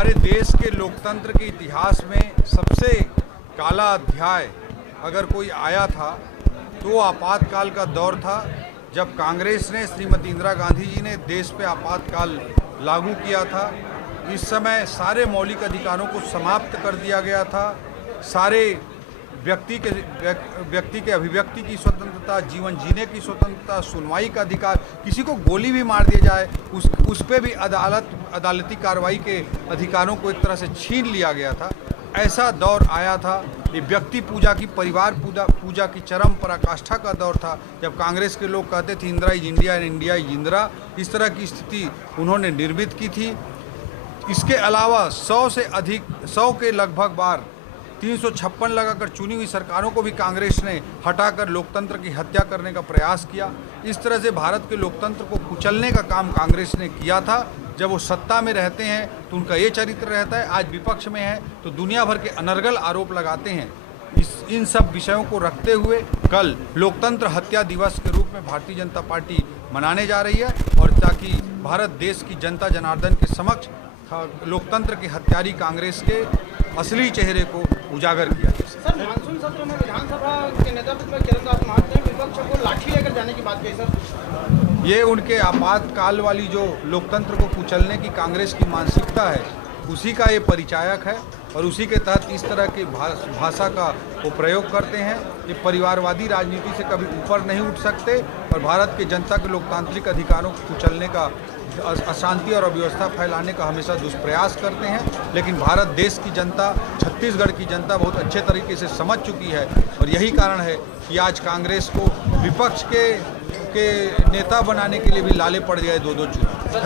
हमारे देश के लोकतंत्र के इतिहास में सबसे काला अध्याय अगर कोई आया था तो आपातकाल का दौर था, जब कांग्रेस ने, श्रीमती इंदिरा गांधी जी ने देश पे आपातकाल लागू किया था। इस समय सारे मौलिक अधिकारों को समाप्त कर दिया गया था। सारे व्यक्ति के अभिव्यक्ति की स्वतंत्रता, जीवन जीने की स्वतंत्रता, सुनवाई का अधिकार, किसी को गोली भी मार दिया जाए उस पे भी अदालती कार्रवाई के अधिकारों को एक तरह से छीन लिया गया था। ऐसा दौर आया था। ये व्यक्ति पूजा की, परिवार पूजा की चरम पराकाष्ठा का दौर था, जब कांग्रेस के लोग कहते थे Indira is India and India is Indira. इस तरह की स्थिति उन्होंने निर्मित की थी। इसके अलावा 100 के लगभग बार 356 लगाकर चुनी हुई सरकारों को भी कांग्रेस ने हटाकर लोकतंत्र की हत्या करने का प्रयास किया। इस तरह से भारत के लोकतंत्र को कुचलने का काम कांग्रेस ने किया था। जब वो सत्ता में रहते हैं तो उनका ये चरित्र रहता है, आज विपक्ष में है तो दुनिया भर के अनर्गल आरोप लगाते हैं। इन सब विषयों को रखते हुए कल लोकतंत्र हत्या दिवस के रूप में भारतीय जनता पार्टी मनाने जा रही है, और ताकि भारत देश की जनता जनार्दन के समक्ष लोकतंत्र के हत्यारी कांग्रेस के असली चेहरे को उजागर किया। सर, मानसून सत्र में विधानसभा के नेतृत्व में चरणदास महतो ने विपक्ष को लाठी लेकर जाने की बात कही। सर, ये उनके आपातकाल वाली जो लोकतंत्र को कुचलने की कांग्रेस की मानसिकता है, उसी का ये परिचायक है, और उसी के तहत इस तरह की भाषा का वो प्रयोग करते हैं। ये परिवारवादी राजनीति से कभी ऊपर नहीं उठ सकते और भारत के जनता के लोकतांत्रिक अधिकारों को कुचलने का, अशांति और अव्यवस्था फैलाने का हमेशा दुष्प्रयास करते हैं। लेकिन भारत देश की जनता, छत्तीसगढ़ की जनता बहुत अच्छे तरीके से समझ चुकी है, और यही कारण है कि आज कांग्रेस को विपक्ष के नेता बनाने के लिए भी लाले पड़ गए 2-2 चुनाव।